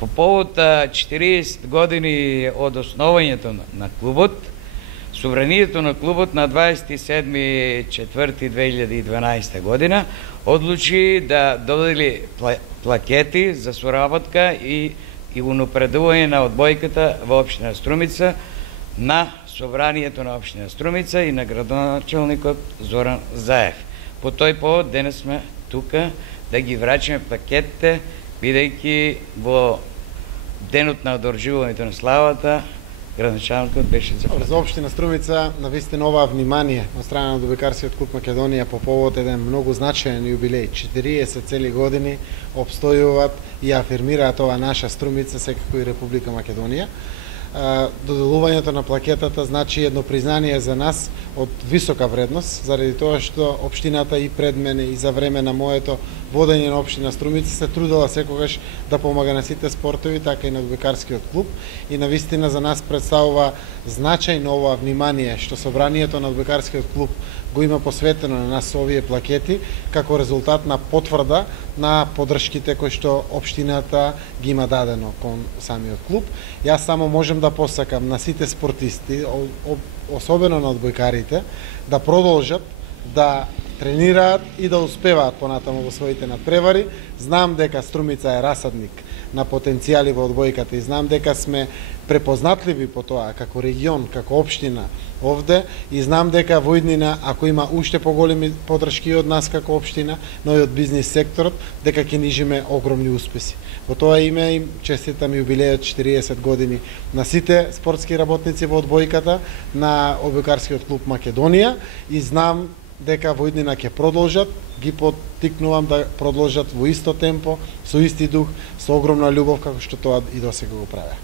По повод 40 години од основањето на клубот, Собранието на клубот на 27.4.2012 година одлучи да додели плакети за соработка и унапредување на одбојката во општина Струмица на Собранието на општина Струмица и на градоначалникот Зоран Заев. По тој повод денес сме тука да ги врачиме пакетите, бидејќи во денот на одржувањето на славата градоначалникот беше запратен. За општина Струмица навистина оваа внимание од страна на Одбојкарскиот клуб Македонија по повод еден многу значаен јубилеј. 40 цели години обстојуваат и афирмираат ова наша Струмица, секако и Република Македонија. Доделувањето на плакетата значи едно признание за нас од висока вредност, заради тоа што општината и пред мене и за време на моето водење на општина Струмица се трудела секогаш да помага на сите спортови, така и на Одбојкарскиот клуб, и навистина за нас представува значајно ова внимание што собранието на Одбојкарскиот клуб го има посветено на нас со овие плакети, како резултат на потврда на поддршките кои што општината ги има дадено кон самиот клуб. Јас само можем да посакам на сите спортисти, особено на одбојкарите, да продолжат да тренираат и да успеваат понатаму во своите надпревари. Знам дека Струмица е расадник на потенцијали во одбојката и знам дека сме препознатливи по тоа како регион, како општина овде, и знам дека во иднина, ако има уште поголеми поддршки од нас како општина, но и од бизнис секторот, дека ќе нижиме огромни успеси. Во тоа име им честитам јубилејот 40 години на сите спортски работници во одбојката на Одбојкарскиот клуб Македонија и знам дека во иднина ќе продолжат, ги поттикнувам да продолжат во исто темпо, со исти дух, со огромна љубов како што тоа и досега го правеа.